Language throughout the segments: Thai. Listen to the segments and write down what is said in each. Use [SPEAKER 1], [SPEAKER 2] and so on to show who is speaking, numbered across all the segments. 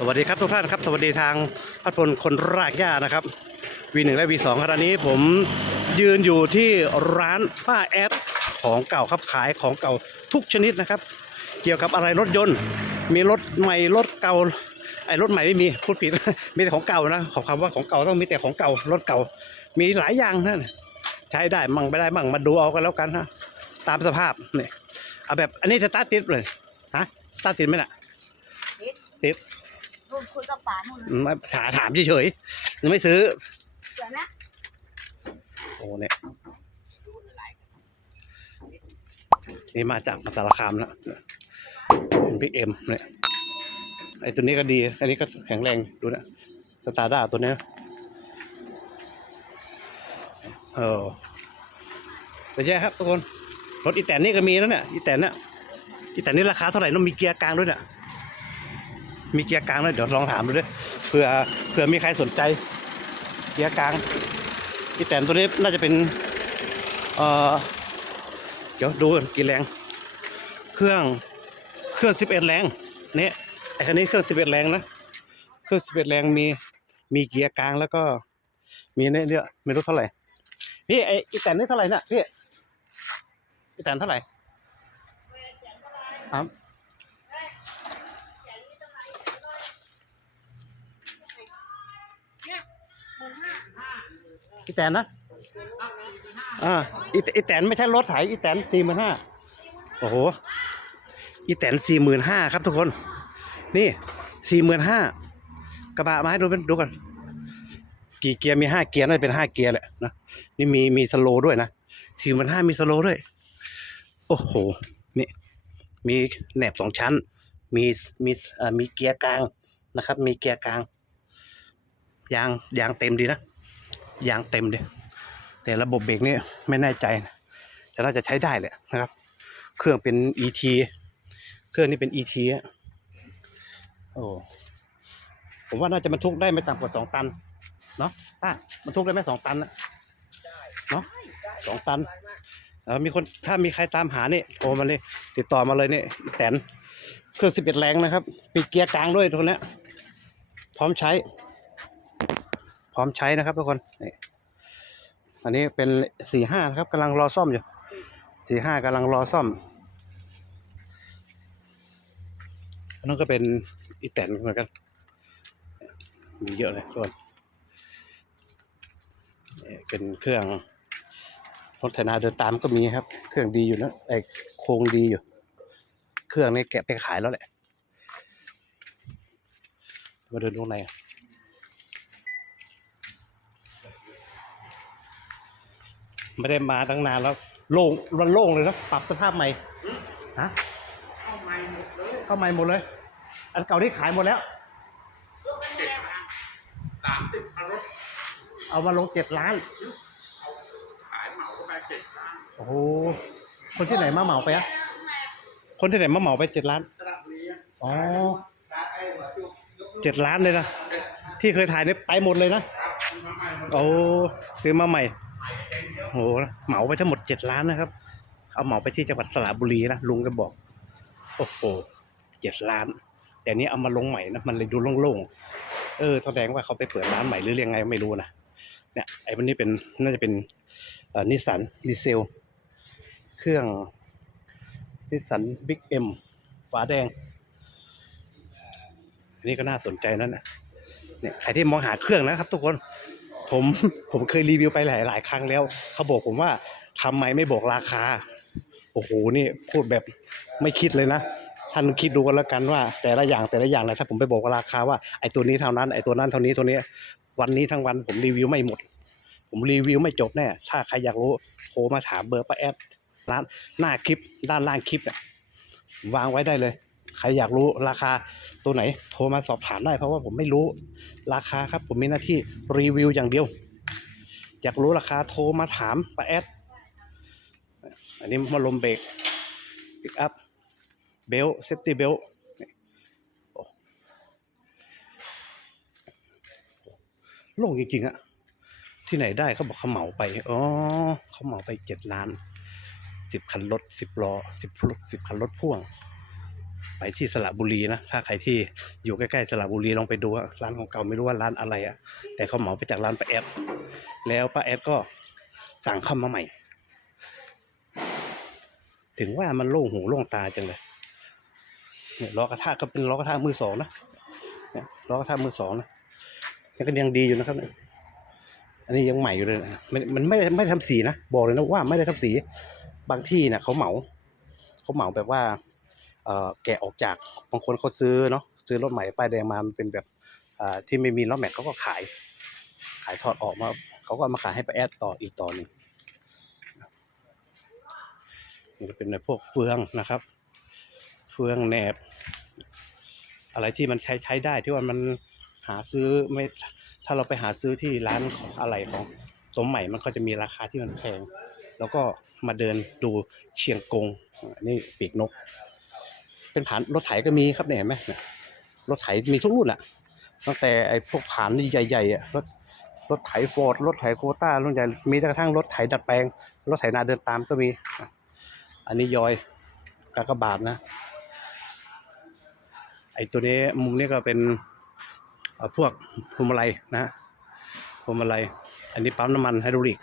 [SPEAKER 1] สวัสดีครับทุกท่านครับ สวัสดีทางพัดพลคนรากหญ้านะครับ V1 และ V2 ขณะนี้ผมยืนอยู่ที่ร้านป้าแอดของเก่าครับขายของเก่าทุกชนิดนะครับ เกี่ยวกับอะไรรถยนต์ มีรถใหม่รถเก่าไอ้รถใหม่ไม่มีพูดผิดมีแต่ของเก่านะขอคำว่าของเก่าต้องมีแต่ของเก่ารถเก่า มีหลายอย่างนะใช้ได้มั่งไม่ได้มั่งมาดูเอากันแล้วกันนะตามสภาพนี่เอาแบบอันนี้สตาร์ทติดเลยฮะสตาร์ทติดไหมน่ะติด
[SPEAKER 2] รุ่นคุยกับป๋าหมดเลย
[SPEAKER 1] มาถามถามเฉยๆยังไม่ซื้อ
[SPEAKER 2] เดี๋ยวนะ
[SPEAKER 1] โอ้เนี่ยนี่มาจากมาสารคามนะเป็นพิกเอ็มเนี่ยไอ้ตัวนี้ก็ดี อันนี้ก็แข็งแรงดูนะสตาร์ด้าตัวเนี้ยเออแต่แย่ครับทุกคนรถอีแตนนี่ก็มีแล้วเนี่ยอีแตนเนี่ยอีแตนนี่ราคาเท่าไหร่ต้องมีเกียร์กลางด้วยเนี่ย มีเกียร์กลางด้วยเดี๋ยวลองถามดูด้วยเผื่อเผื่อมีใครสนใจ เกียร์กลางอีแตนตัวนี้น่าจะเป็นเออเดี๋ยวดูกี่แรง เครื่องเครื่องสิบเอ็ดแรงเนี่ยไอ้คันนี้เครื่องสิบเอ็ดแรงนะเครื่องสิบเอ็ดแรงมีมีเกียร์กลางแล้วก็ มีเนี่ยเยอะไม่รู้เท่าไหร่พี่ไอ้อีแตนนี่เท่าไหร่นะพี่อีแตนเท่าไหร่ครับ อีแตนนะอ่าอีอีแตนไม่ใช่รถไถอีแตนสี่หมื่นห้าโอ้โหอีแตนสี่หมื่นห้าครับทุกคน นี่สี่หมื่นห้ากระบะมาให้ดูเป็นดูกันกี่เกียร์มีห้าเกียร์น่าจะเป็นห้าเกียร์แหละนะนี่มีมีสโลว์ด้วยนะสี่หมื่นห้ามีสโลว์ด้วย โอ้โหนี่มีแหนบสองชั้น มีมีเอ่อมีเกียร์กลางนะครับ มีเกียร์กลางยางยางเต็มดีนะ ยางเต็มเลยแต่ระบบเบรกนี่ไม่แน่ใจนะแต่น่าจะใช้ได้แหละนะครับ เครื่องเป็น ET เครื่องนี้เป็น ET อะโอ้ผมว่าน่าจะบรรทุกได้ไม่ต่ำกว่าสองตัน เนาะป้าบรรทุกได้ไหมสองตันนะเนาะสองตันเออมีคนถ้ามีใครตามหาเนี่ยโทรมาเลยติดต่อมาเลยเนี่ยอีแตนเครื่องสิบเอ็ดแรงนะครับ ปีเกียร์กลางด้วยตัวเนี้ยพร้อมใช้พ ร้อมใช้นะครับทุกคนนี่อันนี้เป็นสี่ห้านะครับกำลังรอซ่อมอยู่สี่ห้ากำลังรอซ่อมอันนั้นก็เป็นอีแตนเหมือนกัน มีเยอะเลยทุกคนเป็นเครื่องรถไถนาเดินตามก็มีครับ เครื่องดีอยู่นะไอโครงดีอยู่ เครื่องนี้แกะไปขายแล้วแหละ มาเดินตรงไหนอะ ไม่ได้มาตั้งนานแล้ว โล่งมันโล่งเลยนะปรับสภาพใหม่ฮะเข้าใหม่หมดเลยเข้าใหม่หมดเลย อันเก่าที่ขายหมดแล้ว
[SPEAKER 3] สามสิบคันรถ
[SPEAKER 1] เอามาลงเจ็ดล้าน
[SPEAKER 3] ขายเหมาไปเจ็ดล้าน
[SPEAKER 1] โอ้โหคนที่ไหนมาเหมาไปอะคนที่ไหนมาเหมาไปเจ็ดล้าน
[SPEAKER 3] ระดับนี้
[SPEAKER 1] อ๋อเจ็ดล้านเลยนะที่เคยถ่ายเนี่ยไปหมดเลยนะ
[SPEAKER 3] ครับมาใหม่หมด
[SPEAKER 1] โอ้ซื้อมาใหม่ โหเหมาไปทั้งหมดเจ็ดล้านนะครับ เอาเหมาไปที่จังหวัดสระบุรีนะลุงก็บอก โอ้โหเจ็ดล้าน แต่นี้เอามาลงใหม่นะมันเลยดูโล่งๆเออแสดงว่าเขาไปเปิดร้านใหม่หรือยังไงไม่รู้นะเนี่ยไอ้วันนี้เป็นน่าจะเป็นนิสสันดีเซล เครื่องนิสสันบิ๊กเอ็มฝาแดงอันนี้ก็น่าสนใจนั่นนะเนี่ยใครที่มองหาเครื่องนะครับทุกคน ผมผมเคยรีวิวไปหลายหลายครั้งแล้ว เขาบอกผมว่าทำไมไม่บอกราคา โอ้โหนี่พูดแบบไม่คิดเลยนะท่านคิดดูกันแล้วกันว่า แต่ละอย่างแต่ละอย่างนะถ้าผมไปบอกราคาว่าไอ้ตัวนี้เท่านั้นไอ้ตัวนั้นเท่านี้ตัวนี้ วันนี้ทั้งวันผมรีวิวไม่หมด ผมรีวิวไม่จบแน่ถ้าใครอยากรู้โทรมาถามเบอร์ป้าแอดร้านหน้าคลิปด้านล่างคลิปเนี่ยวางไว้ได้เลย ใครอยากรู้ราคาตัวไหนโทรมาสอบถามได้ เพราะว่าผมไม่รู้ราคาครับ ผมมีหน้าที่รีวิวอย่างเดียว อยากรู้ราคาโทรมาถามป้าแอดอันนี้มาลมเบรกปิกอัพเบลเซฟตี้เบลโล่งจริงๆอะที่ไหนได้เขาบอกเขาเหมาไป อ๋อเขาเหมาไปเจ็ดล้านสิบคันรถสิบล้อสิบรถสิบคันรถพ่วง ไปที่สระบุรีนะถ้าใครที่อยู่ใกล้ๆสระบุรีลองไปดูร้านของเก่าไม่รู้ว่าร้านอะไรอะแต่เขาเหมาไปจากร้านป้าแอดแล้วป้าแอดก็สั่งเข้ามาใหม่ ถึงว่ามันโล่งหูโล่งตาจังเลยเนี่ยล้อกระทะก็เป็นล้อกระทะมือสองนะเนี่ยล้อกระทะมือสองนะยังก็ยังดีอยู่นะครับเนี่ยอันนี้ยังใหม่อยู่เลยนะมันมันไม่ได้ไม่ได้ทำสีนะบอกเลยนะว่าไม่ได้ทำสี บางที่นี่ยเขาเหมา เขาเหมาแบบว่า แกะออกจากบางคนเขาซื้อเนาะซื้อรถใหม่ป้ายแดงมามันเป็นแบบที่ไม่มีล้อแม็กเขาก็ขาย ขายทอดออกมาเขาก็มาขายให้ป้าแอดต่ออีกต่อหนึ่งนี่ก็เป็นในพวกเฟืองนะครับ เฟืองแหนบ อะไรที่มันใช้ใช้ได้ที่ว่ามันหาซื้อไม่ถ้าเราไปหาซื้อที่ร้านของอะไรของตัวใหม่มันก็จะมีราคาที่มันแพง แล้วก็มาเดินดูเชียงกงนี่ปีกนก เป็นผานรถไถก็มีครับเนี่ยเห็นไหมรถไถมีทุกรุ่นอะตั้งแต่ไอ้พวกผานใหญ่ๆอะรถรถไถฟอร์ดรถไถโคต้ารุ่นใหญ่มีแม้กระทั่งรถไถดัดแปลง รถไถนาเดินตามก็มี อันนี้ยอยกากบาทนะ ไอ้ตัวนี้มุมนี้ก็เป็นพวกพวงมาลัยนะฮะพวงมาลัย อันนี้ปั๊มน้ำมันไฮดรอลิก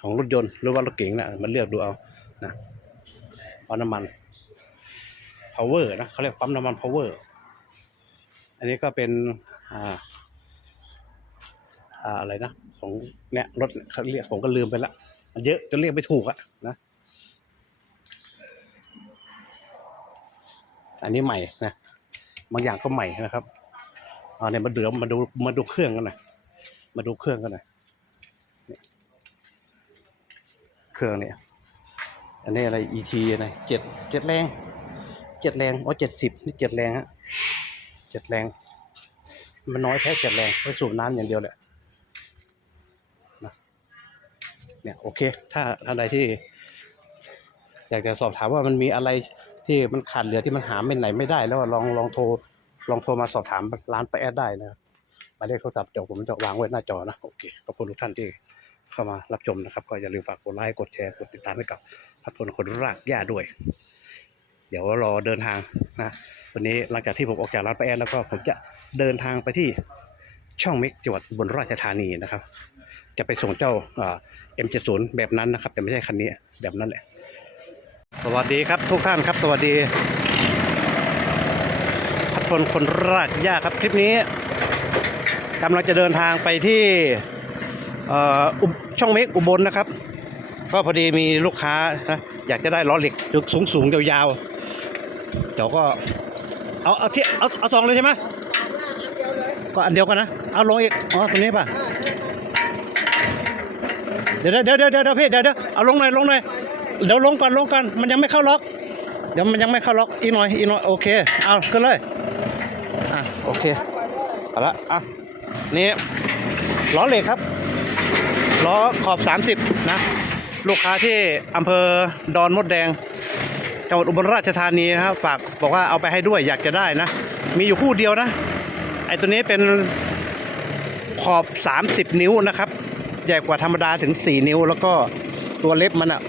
[SPEAKER 1] ของรถยนต์หรือว่ารถเก๋งนะมันเลือกดูเอานะปั๊มน้ำมัน power นะเขาเรียกปั๊มน้ำมัน power อันนี้ก็เป็นอ่าอ่าอะไรนะ ของเนี่ยรถเขาเรียกผมก็ลืมไปละเยอะจนเรียกไม่ถูกอะนะอันนี้ใหม่นะบางอย่างก็ใหม่นะครับเอาเนี่ยมาเดือมาดูมาดูเครื่องกันหน่อยมาดูเครื่องกันหน่อยเนี่ยเครื่องเนี่ยอันนี้อะไร ET อะไรเจ็ดเจ็ดแรง เจ็ดแรงอ๋อเจ็ดสิบนี่เจ็ดแรงฮะเจ็ดแรง มันน้อยแค่เจ็ดแรงไปสูบน้ำอย่างเดียวแหละนะเนี่ยโอเค ถ้าท่านใดที่อยากจะสอบถามว่ามันมีอะไรที่มันขาดเหลือที่มันหาไม่ไหนไม่ได้ แล้วลองลองโทรลองโทรมาสอบถามร้านไปแอดได้นะครับหมายเลขโทรศัพท์เดี๋ยวผมจะวางไว้หน้าจอนะโอเคขอบคุณทุกท่านที่เข้ามารับชมนะครับ ก็อย่าลืมฝากกดไลค์กดแชร์กดติดตามให้กับพัดพลคนรากหญ้าด้วย ดี๋ยวรอเดินทางนะวันนี้หลังจากที่ผมออกจากร้านไปาแอดแล้วก็ผมจะเดินทางไปที่ช่องเม็กจังหวัดอุบนราชธานีนะครับ จะไปส่งเจ้าเอ็มเจ็ดศูนย์แบบนั้นนะครับ แต่ไม่ใช่คันนี้แบบนั้นแหละ สวัสดีครับทุกท่านครับ สวัสดีพัดพลคนรากหญ้าครับ คลิปนี้กำลังจะเดินทางไปที่ช่องเม็กอุบลนะครับ ก็พอดีมีลูกค้านะอยากจะได้ล้อเหล็กจุดสูงสูงยาวๆ เดี๋ยวก็เอาเอาที่เอาเอาสองเลยใช่ไหมก็อันเดียวกันนะเอาลงอีกอ๋อตรงนี้ป่ะเดี๋ยวเดี๋ยวเดี๋ยวเดี๋ยวพี่เดี๋ยวเดี๋ยวเอาลงหน่อยลงหน่อยเดี๋ยวลงก่อนลงก่อนมันยังไม่เข้าล็อกเดี๋ยวมันยังไม่เข้าล็อกอีกหน่อยอีกหน่อยโอเคเอาขึ้นเลยอะโอเคเอาละอะนี่ล้อเหล็กครับล้อขอบ 30 นะ ลูกค้าที่อำเภอดอนมดแดง จังหวัดอุบลราชธานีนะครับฝากบอกว่าเอาไปให้ด้วยอยากจะได้นะ มีอยู่คู่เดียวนะ ไอ้ตัวนี้เป็นขอบ 30 นิ้วนะครับ ใหญ่กว่าธรรมดาถึง 4 นิ้ว แล้วก็ตัวเล็บมันอะ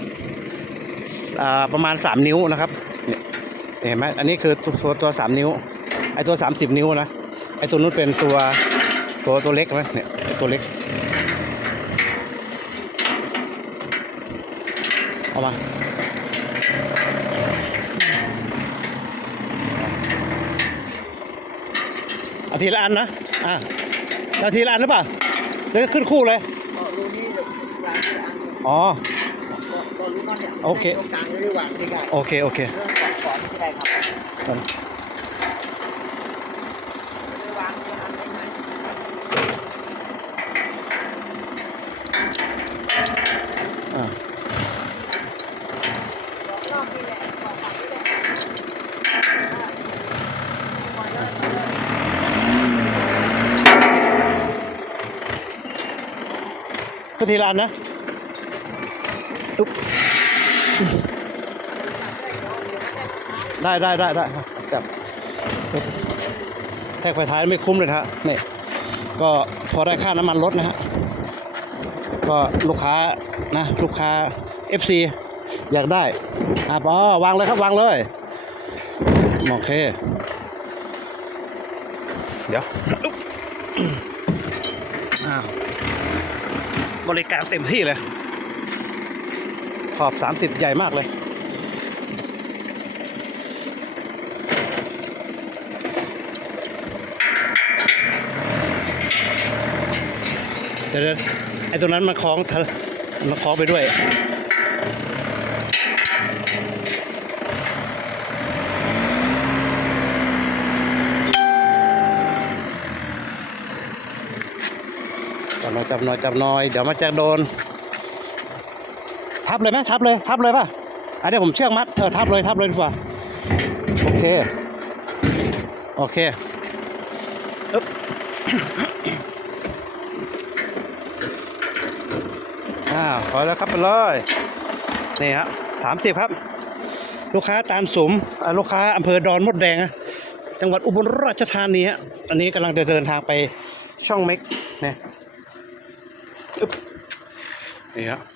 [SPEAKER 1] อ่าประมาณ 3 นิ้วนะครับเห็นไหมอันนี้คือตัวตัวตัวสามนิ้ว ไอตัว 30 นิ้วนะไอตัวนู้นเป็นตัวตัวตัวเล็กไหมเนี่ยตัวเล็กเอามา เอาทีละอันนะอะเอาทีละอันหรือเปล่าเดี๋ยวขึ้นคู่เลย
[SPEAKER 4] ก็รูนี้จะวางที่อัน
[SPEAKER 1] อ๋อ
[SPEAKER 4] ก็ก็รู้นั่นเนี่ย
[SPEAKER 1] โอเค
[SPEAKER 4] ตรงกลางจะได้วางที่ได้
[SPEAKER 1] โอเคโอเค
[SPEAKER 4] เรื่องของสอนที่ได้ครับจะได้วางที่อันได้ไหม
[SPEAKER 1] อ่า
[SPEAKER 4] รอบที่แหละสองฝั่งนี่แหละพอเยอะพอเยอะ
[SPEAKER 1] ก็ทีละอันนะอุ๊บได้ได้ได้ได้จับแท็กไฟท้ายไม่คุ้มเลยนะฮะนี่ก็พอได้ค่าน้ำมันรถนะฮะก็ลูกค้านะลูกค้า FC อยากได้อะปอวางเลยครับวางเลย โอเค เดี๋ยวอุ๊บอ้าว บริการเต็มที่เลย ขอบ 30 ใหญ่มากเลย เดี๋ยวไอ้ตรงนั้นมาคล้องทะมาคล้องไปด้วย จับหน่อยจับหน่อยจับหน่อยเดี๋ยวมันจะโดน ทับเลยไหมทับเลยทับเลยป่ะอะเดี๋ยวผมเชือกมัดเออทับเลยทับเลยดีกว่าโอเคโอเคอึ๊บอ้าวพอแล้วครับไปเลยนี่ครับสามสิบครับ ลูกค้าตาลสมลูกค้าอำเภอดอนมดแดงจังหวัดอุบลราชธานีฮะอันนี้กำลังจะเดินทางไปช่องเม็กนี่ Yeah.